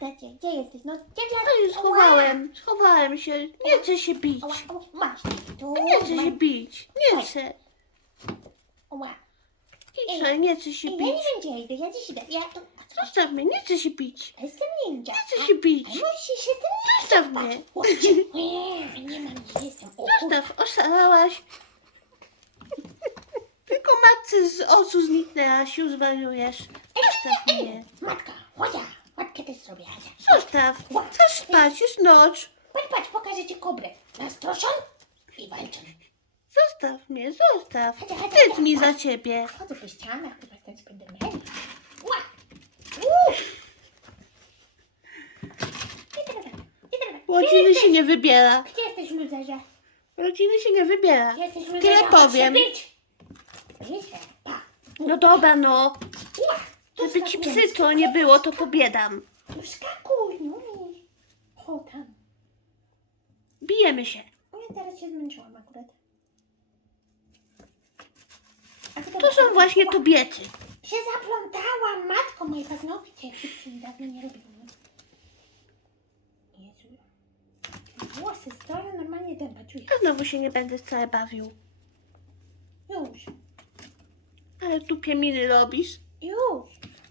Jasne, gdzie, jesteś? No, gdzie No już schowałem, schowałem się. Nie chcę się bić. Oła, oła, masz. Tu, Nie chcę masz. się bić. Nie chcę. Oła. Nie chcę się Ej, ja bić. nie wiem, gdzie ja idę, ja dziś idę. Ja tu, Zostaw mnie, nie chcę się bić. ja jestem ninja. Nie chcę się bić. A musisz się tym Zostaw mnie. Nie, nie mam, nie jestem. O, Zostaw, oszalałaś. Tylko matce z oczu zniknę, a się zwariujesz. Zostaw mnie. Matka, chodź, też zrobię. Zostaw. Chcesz spać, jest noc. Patrz, patrz, pokażę ci kobrę. Nastroszą i walczą. Zostaw mnie, zostaw. Wstyd mi za ciebie. Chodzę po ścianach, chyba jestem Spidermanem. Ła! Uuu! I teraz, i teraz. Rodziny się nie wybiera. Gdzie jesteś, luzerze? Rodziny się nie wybiera. Gdzie jesteś, luzerze? Tyle Chodź powiem. się bić. Wiecie, pa. No dobra, no. Ła! Żeby ci psy to nie było, to pobiedam. Tu skakuj, no i... O, tam. Bijemy się. Ja teraz się zmęczyłam akurat. A To są właśnie ła, kobiety. Się zaplątałam, matko, moje paznokcie. Wszyscy dawno nie robiłam. Jezu. Włosy stoją normalnie dęba, czuję. A znowu się nie będę wcale bawił. Już, Ale tu pieminy robisz. już.